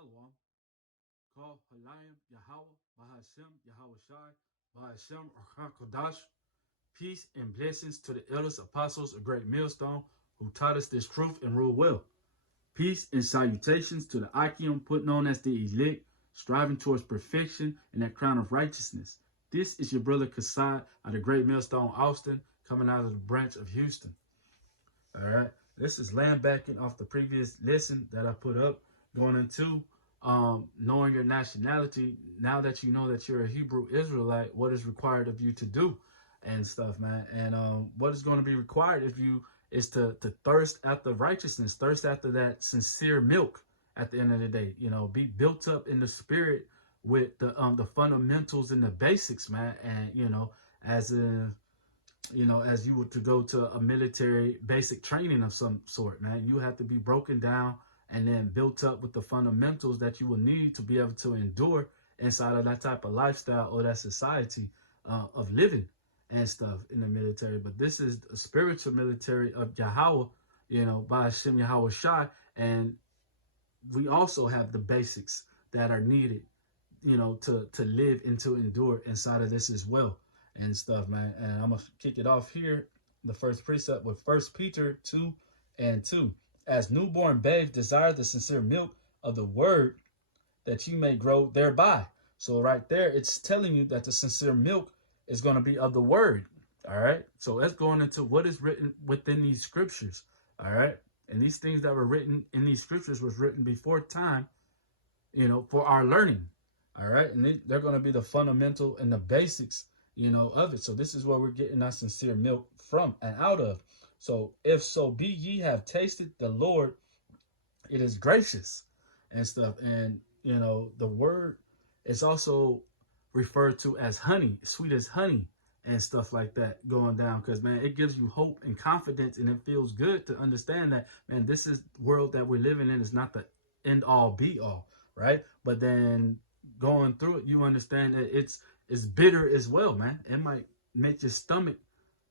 Shalom. Call Halayim Yahweh, Bahashem Yahweh Shai, Bahashem Kodash. Peace and blessings to the elders, apostles, a great millstone who taught us this truth and rule well. Peace and salutations to the Akim, put on as the elect, striving towards perfection and that crown of righteousness. This is your brother Kassad of the Great Millstone Austin, coming out of the branch of Houston. All right, this is land backing off the previous lesson that I put up, going into knowing your nationality. Now that you know that you're a Hebrew Israelite, what is required of you to do and stuff, man. And what is going to be required of you is to thirst after righteousness, thirst after that sincere milk at the end of the day. You know, be built up in the spirit with the fundamentals and the basics, man. And, you know, as you were to go to a military basic training of some sort, man, you have to be broken down and then built up with the fundamentals that you will need to be able to endure inside of that type of lifestyle or that society of living and stuff in the military. But this is a spiritual military of Yahweh, you know, by Hashem Yahweh Shai. And we also have the basics that are needed, you know, to live and to endure inside of this as well and stuff, man. And I'm going to kick it off here, the first precept with 1 Peter 2:2. As newborn babes desire the sincere milk of the word, that you may grow thereby. So right there, it's telling you that the sincere milk is going to be of the word. All right. So let's go on into what is written within these scriptures. All right. And these things that were written in these scriptures was written before time, you know, for our learning. All right. And they're going to be the fundamental and the basics, you know, of it. So this is where we're getting our sincere milk from and out of. So if so be ye have tasted the Lord, it is gracious and stuff. And, you know, the word is also referred to as honey, sweet as honey and stuff like that going down. Because, man, it gives you hope and confidence, and it feels good to understand that, man, this is world that we're living in is not the end all be all, right? But then going through it, you understand that it's bitter as well, man. It might make your stomach,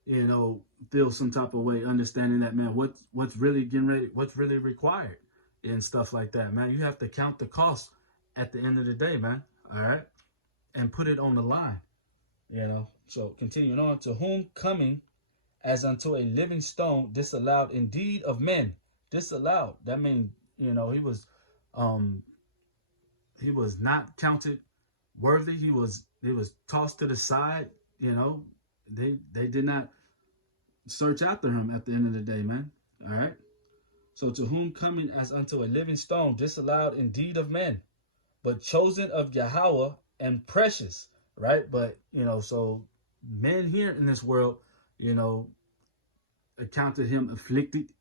you know, feel some type of way, understanding that, man, what's really getting ready, what's really required and stuff like that, man. You have to count the cost at the end of the day, man. All right. And put it on the line, you know. So continuing on, to whom coming as unto a living stone, disallowed indeed of men. Disallowed. That means, you know, he was not counted worthy. He was tossed to the side, you know. They did not search after him at the end of the day, man. All right. So to whom coming as unto a living stone, disallowed indeed of men, but chosen of Yahweh and precious, right? But, you know, so men here in this world, you know, accounted him afflicted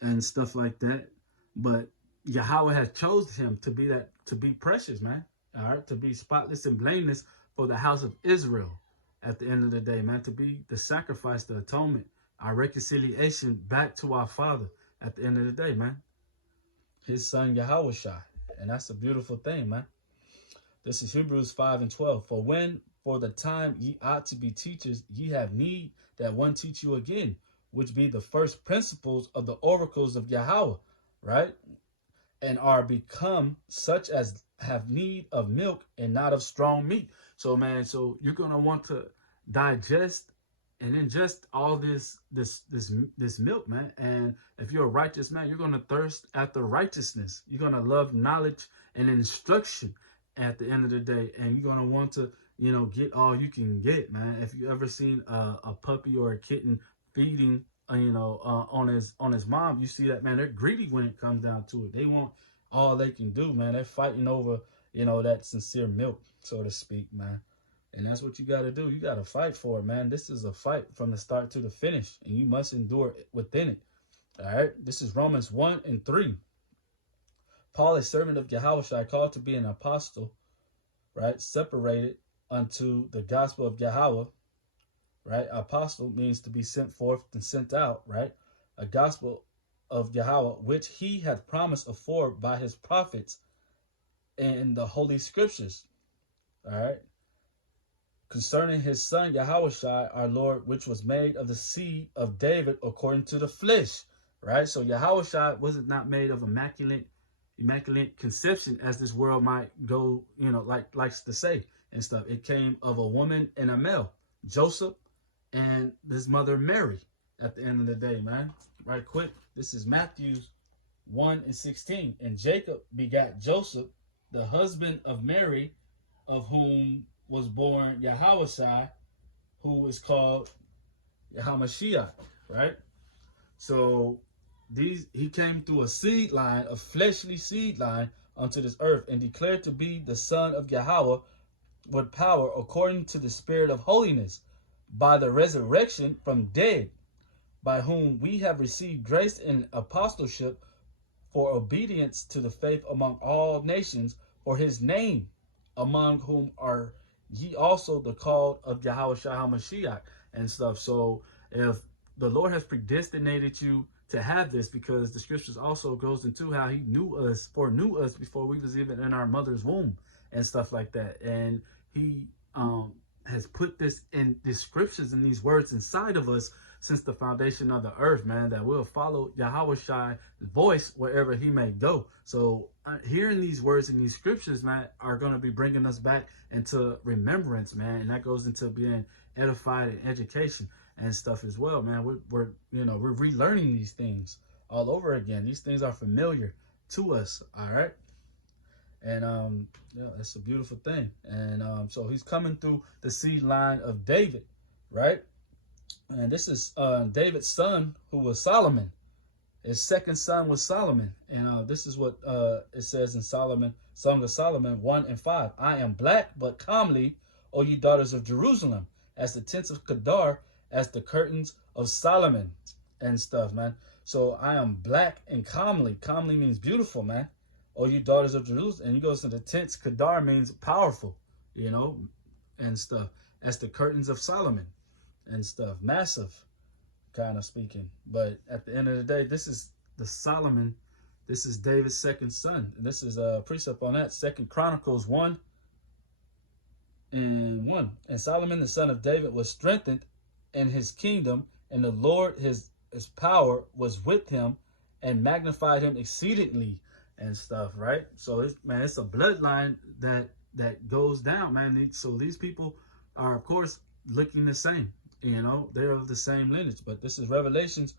and stuff like that. But Yahweh has chosen him to be precious, man. All right. To be spotless and blameless for the house of Israel at the end of the day, man. To be the sacrifice, the atonement, our reconciliation back to our Father at the end of the day, man. His son Yahweh Shai. And that's a beautiful thing, man. This is Hebrews 5:12. For when for the time ye ought to be teachers, ye have need that one teach you again, which be the first principles of the oracles of Yahweh, right? And are become such as have need of milk and not of strong meat. So, man, so you're going to want to digest and ingest all this milk, man. And if you're a righteous man, you're going to thirst after righteousness. You're going to love knowledge and instruction at the end of the day. And you're going to want to, you know, get all you can get, man. If you ever seen a puppy or a kitten feeding, you know, on his mom, you see that, man, they're greedy when it comes down to it. They want all they can do, man. They're fighting over, you know, that sincere milk, so to speak, man. And that's what you got to do. You got to fight for it, man. This is a fight from the start to the finish, and you must endure within it. All right. This is Romans 1:3. Paul, a servant of Yahweh, called to be an apostle, right? Separated unto the gospel of Yahweh, right? Apostle means to be sent forth and sent out, right? A gospel of Yahweh, which he hath promised afore by his prophets in the holy scriptures, all right? Concerning his son Yahushua, our Lord, which was made of the seed of David according to the flesh, right? So Yahushua wasn't not made of immaculate immaculate conception, as this world might go, likes to say and stuff. It came of a woman and a male, Joseph and his mother Mary. At the end of the day, man. Right quick, this is Matthew 1:16. And Jacob begat Joseph, the husband of Mary, of whom was born Yahushua, who is called Yahamashiach, right? So he came through a seed line, a fleshly seed line, unto this earth, and declared to be the son of Yahweh with power, according to the spirit of holiness, by the resurrection from dead, by whom we have received grace and apostleship for obedience to the faith among all nations, for his name, among whom are ye also the called of Yahushua HaMashiach and stuff. So if the Lord has predestinated you to have this, because the scriptures also goes into how he foreknew us before we was even in our mother's womb and stuff like that. And he has put this in the scriptures and these words inside of us since the foundation of the earth, man, that we'll follow Yahushua's voice wherever he may go. So hearing these words in these scriptures, man, are going to be bringing us back into remembrance, man. And that goes into being edified and education and stuff as well, man. We're relearning these things all over again. These things are familiar to us, all right? And it's a beautiful thing. And so he's coming through the seed line of David, right? And this is David's son, who was Solomon. His second son was Solomon. And this is what it says in Song of Solomon 1:5. I am black but comely, O ye daughters of Jerusalem, as the tents of Kedar, as the curtains of Solomon and stuff, man. So I am black and comely. Comely means beautiful, man. O you daughters of Jerusalem. And he goes to the tents. Kedar means powerful, and stuff. As the curtains of Solomon and stuff. Massive, kind of speaking. But at the end of the day, this is the Solomon. This is David's second son. And this is a precept on that. 2 Chronicles 1:1. And Solomon, the son of David, was strengthened in his kingdom, and the Lord, his power, was with him and magnified him exceedingly and stuff, right? So, it's a bloodline that goes down, man. So these people are, of course, looking the same. They're of the same lineage. But this is Revelations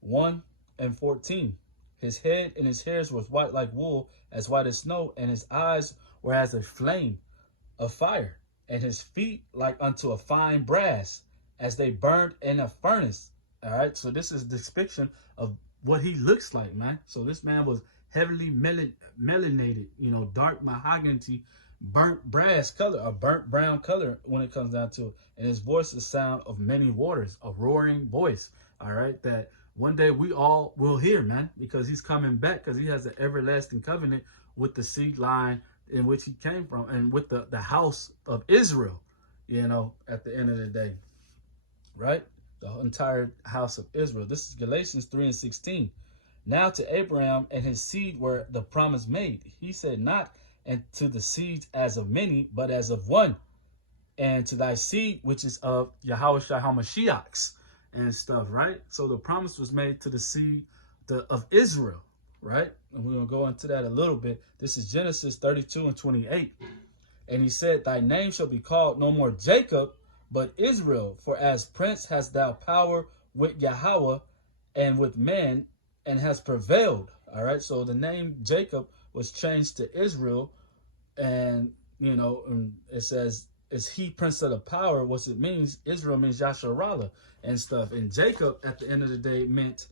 1:14. His head and his hairs was white like wool, as white as snow, and his eyes were as a flame of fire, and his feet like unto a fine brass, as they burned in a furnace. All right. So this is the depiction of what he looks like, man. So this man was heavily melanated, dark mahogany, burnt brass color, a burnt brown color when it comes down to it. And his voice is sound of many waters, a roaring voice. All right. That one day we all will hear, man, because he's coming back, because he has an everlasting covenant with the seed line in which he came from, and with the house of Israel, at the end of the day, right? The entire house of Israel. This is Galatians 3:16. Now to Abraham and his seed were the promise made. He said not, and to the seeds as of many, but as of one, and to thy seed, which is of Yahushua HaMashiach's and stuff, right? So the promise was made to the seed of Israel, right? And we're going to go into that a little bit. This is Genesis 32:28. And he said, thy name shall be called no more Jacob, but Israel, for as prince hast thou power with Yahweh and with men, and has prevailed. All right. So the name Jacob was changed to Israel. And, it says, is he prince of the power? What it means, Israel means Yasharallah and stuff. And Jacob, at the end of the day, means,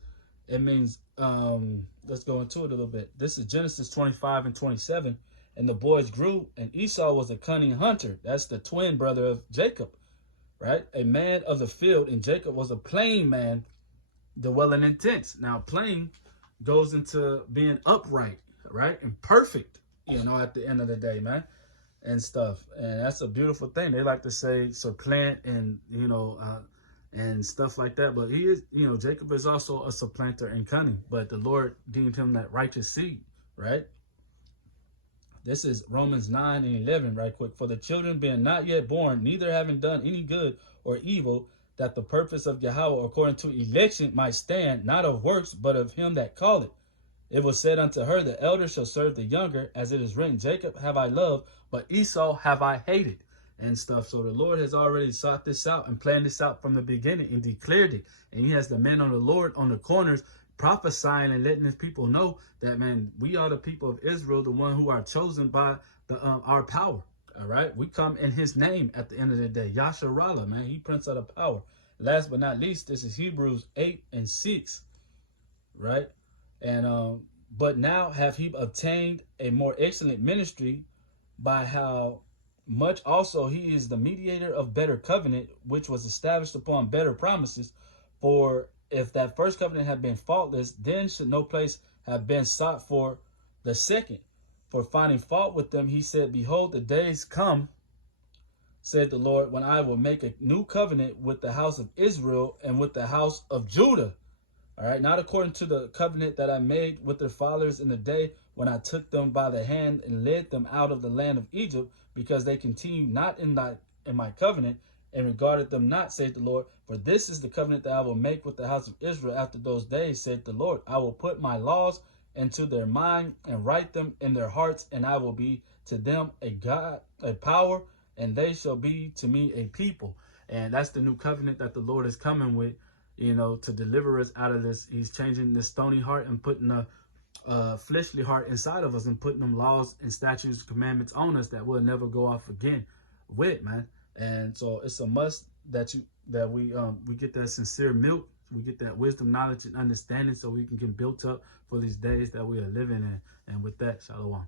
let's go into it a little bit. This is Genesis 25:27. And the boys grew, and Esau was a cunning hunter. That's the twin brother of Jacob, right? A man of the field, and Jacob was a plain man, dwelling in tents. Now, plain goes into being upright, right? And perfect, at the end of the day, man, and stuff. And that's a beautiful thing. They like to say supplant and, and stuff like that. But he is, Jacob is also a supplanter and cunning. But the Lord deemed him that righteous seed, right? This is Romans 9:11, right quick. For the children being not yet born, neither having done any good or evil, that the purpose of Yahweh according to election might stand, not of works, but of him that calleth. It was said unto her, the elder shall serve the younger, as it is written, Jacob have I loved, but Esau have I hated, and stuff. So the Lord has already sought this out and planned this out from the beginning and declared it. And he has the men on the Lord on the corners prophesying and letting his people know that, man, we are the people of Israel, the one who are chosen by the our power. All right, we come in his name at the end of the day. Yasharallah, man, he prince of the power. Last but not least, this is Hebrews 8:6, right? And but now have he obtained a more excellent ministry, by how much also he is the mediator of better covenant, which was established upon better promises. For if that first covenant had been faultless, then should no place have been sought for the second. For finding fault with them, he said, behold, the days come, said the Lord, when I will make a new covenant with the house of Israel and with the house of Judah. All right, not according to the covenant that I made with their fathers in the day when I took them by the hand and led them out of the land of Egypt, because they continued not in my covenant and regarded them not, saith the Lord. For this is the covenant that I will make with the house of Israel after those days, saith the Lord. I will put my laws into their mind and write them in their hearts, and I will be to them a God, a power, and they shall be to me a people. And that's the new covenant that the Lord is coming with, you know, to deliver us out of this. He's changing this stony heart and putting a fleshly heart inside of us, and putting them laws and statutes, commandments on us that we'll never go off again with, man. And so it's a must that we get that sincere milk, we get that wisdom, knowledge, and understanding, so we can get built up for these days that we are living in. And with that, shalom.